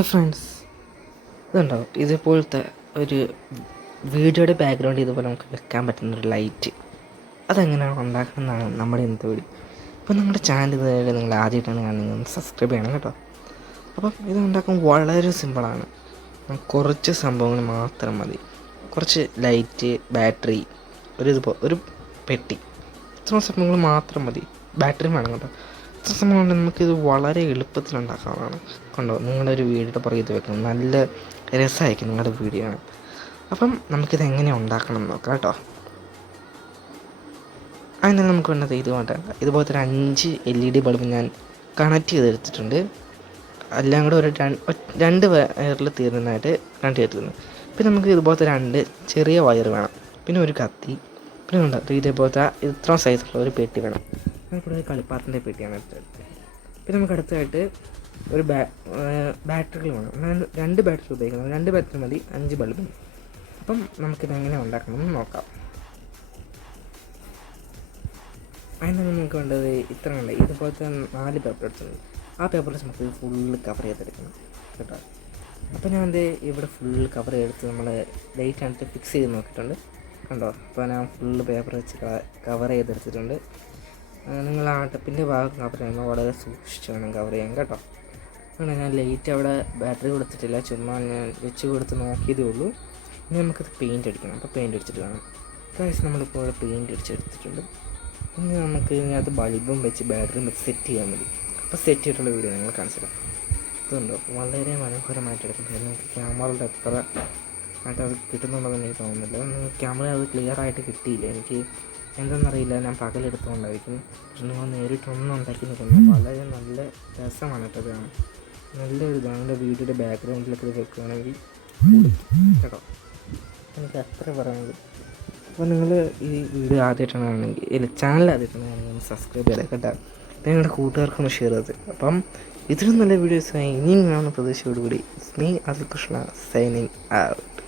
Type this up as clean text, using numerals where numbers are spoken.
Hi friends, ഇതുണ്ടോ ഇതുപോലത്തെ ഒരു വീഡിയോയുടെ ബാക്ക്ഗ്രൗണ്ട് ഇതുപോലെ നമുക്ക് വെക്കാൻ പറ്റുന്നൊരു ലൈറ്റ് അതെങ്ങനെയാണ് ഉണ്ടാക്കുന്നതാണ് നമ്മുടെ ഇന്നത്തെ വീഡിയോ. അപ്പോൾ നമ്മുടെ ചാനൽ ഇതുവരെ നിങ്ങൾ ആദ്യമായിട്ടാണ് കാണുന്നത്, ഒന്ന് സബ്സ്ക്രൈബ് ചെയ്യണം കേട്ടോ. അപ്പം ഇത് ഉണ്ടാക്കാൻ വളരെ സിമ്പിളാണ്. കുറച്ച് സംഭവങ്ങൾ മാത്രം മതി. കുറച്ച് ലൈറ്റ്, ബാറ്ററി, ഒരു പെട്ടി, ഇത്ര സംഭവങ്ങൾ മാത്രം മതി. ബാറ്ററി വേണം കേട്ടോ. ഇത്ര സമയം കൊണ്ട് നമുക്കിത് വളരെ എളുപ്പത്തിൽ ഉണ്ടാക്കാവുന്നതാണ്. കണ്ടോ, നിങ്ങളുടെ ഒരു വീഡിയോയുടെ പുറകെ ഇത് വെക്കണം, നല്ല രസമായിരിക്കും നിങ്ങളുടെ വീഡിയോ ആണ്. അപ്പം നമുക്കിത് എങ്ങനെ ഉണ്ടാക്കണം എന്ന് നോക്കാം കേട്ടോ. അതിന് നമുക്ക് വേണ്ടത് ഇതുപോലത്തെ ഒരു 5 LED ബൾബ് ഞാൻ കണക്ട് ചെയ്തെടുത്തിട്ടുണ്ട്. എല്ലാം കൂടെ ഒരു രണ്ട് വയറിൽ തീർന്നതായിട്ട് കണക്ട് ചെയ്തിരുന്നു. പിന്നെ നമുക്ക് ഇതുപോലത്തെ 2 ചെറിയ വയർ വേണം. പിന്നെ ഒരു കത്തി, പിന്നെ ഉണ്ട് ഇതേപോലത്തെ ഇത്ര സൈസുള്ള ഒരു പെട്ടി വേണം. നമുക്കിവിടെ ഒരു കളിപ്പാത്തിൻ്റെ പെട്ടിയാണ് എടുത്തത്. പിന്നെ നമുക്ക് അടുത്തായിട്ട് ഒരു ബാറ്ററികൾ വേണം. 2 ബാറ്ററി ഉപയോഗിക്കണം. 2 ബാറ്ററി മതി, 5 ബൾബ്. അപ്പം നമുക്കിത് എങ്ങനെ ഉണ്ടാക്കണമെന്ന് നോക്കാം. അതിന് നമുക്ക് വേണ്ടത് ഇത്ര ഉണ്ട്. ഇതുപോലത്തെ 4 പേപ്പർ എടുത്തത്. ആ പേപ്പറിൽ നമുക്ക് ഫുള്ള് കവർ ചെയ്തെടുക്കണം കേട്ടോ. അപ്പോൾ ഞാൻ ഇവിടെ ഫുള്ള് കവർ ചെയ്തെടുത്ത് നമ്മൾ ലൈറ്റ് ആയിട്ട് ഫിക്സ് ചെയ്ത് നോക്കിയിട്ടുണ്ട് കണ്ടോ. അപ്പോൾ ഞാൻ ഫുള്ള് പേപ്പർ വെച്ച് കവർ ചെയ്തെടുത്തിട്ടുണ്ട്. നിങ്ങൾ ആ ടപ്പിൻ്റെ ഭാഗം കവർ ചെയ്യുമ്പോൾ വളരെ സൂക്ഷിച്ച് വേണം കവർ ചെയ്യാൻ കേട്ടോ. അങ്ങനെ ഞാൻ ലൈറ്റ് അവിടെ ബാറ്ററി കൊടുത്തിട്ടില്ല, ചുമ്മാ ഞാൻ വെച്ച് കൊടുത്ത് നോക്കിയതേ ഉള്ളൂ. ഇനി നമുക്കത് പെയിൻറ്റ് അടിക്കണം. അപ്പോൾ പെയിൻറ്റ് അടിച്ചിട്ട് വേണം. പ്രാവശ്യം നമ്മളിപ്പോൾ ഇവിടെ പെയിൻറ്റ് അടിച്ചെടുത്തിട്ടുണ്ട്. ഇനി നമുക്ക് ഇതിനകത്ത് ബൾബും വെച്ച് ബാറ്ററിയും വെച്ച് സെറ്റ് ചെയ്യാൻ മതി. അപ്പോൾ സെറ്റ് ചെയ്തിട്ടുള്ള വീഡിയോ നിങ്ങൾ കാണിച്ചിടാം. ഇതുണ്ടോ, വളരെ മനോഹരമായിട്ട് എടുക്കുന്നത്. നിങ്ങൾക്ക് ക്യാമറയുടെ എത്ര ആയിട്ട് അത് കിട്ടുന്നുണ്ടെന്ന് എനിക്ക് തോന്നുന്നില്ല. ക്യാമറ അത് ക്ലിയർ ആയിട്ട് കിട്ടിയില്ല. എനിക്ക് എന്തെന്നറിയില്ല, ഞാൻ പകലെടുത്തുകൊണ്ടായിരിക്കും. പക്ഷെ നിങ്ങൾ നേരിട്ടൊന്നും ഉണ്ടാക്കി നിൽക്കുന്നത് വളരെ നല്ല രസമാണ് കേട്ടോ. ഇതാണ് നല്ലൊരു ഇതാണ്. എൻ്റെ വീഡിയോയുടെ ബാക്ക്ഗ്രൗണ്ടിലൊക്കെ ഇത് വെക്കുകയാണെങ്കിൽ കേട്ടോ. എനിക്ക് അത്ര പറയുന്നത്. അപ്പോൾ നിങ്ങൾ ഈ വീഡിയോ ആദ്യമായിട്ടാണെങ്കിൽ ചാനൽ ആദ്യമായിട്ടാണെങ്കിൽ ഒന്ന് സബ്സ്ക്രൈബ് ചെയ്തേ കേട്ടോ. നിങ്ങളുടെ കൂട്ടുകാർക്കൊന്ന് ഷെയർ ചെയ്ത്. അപ്പം ഇതിലും നല്ല വീഡിയോസായി ഇനിയും കാണുന്ന പ്രതീക്ഷയോടുകൂടി മീ അൽ കൃഷ്ണ സൈനിങ് ഔട്ട്.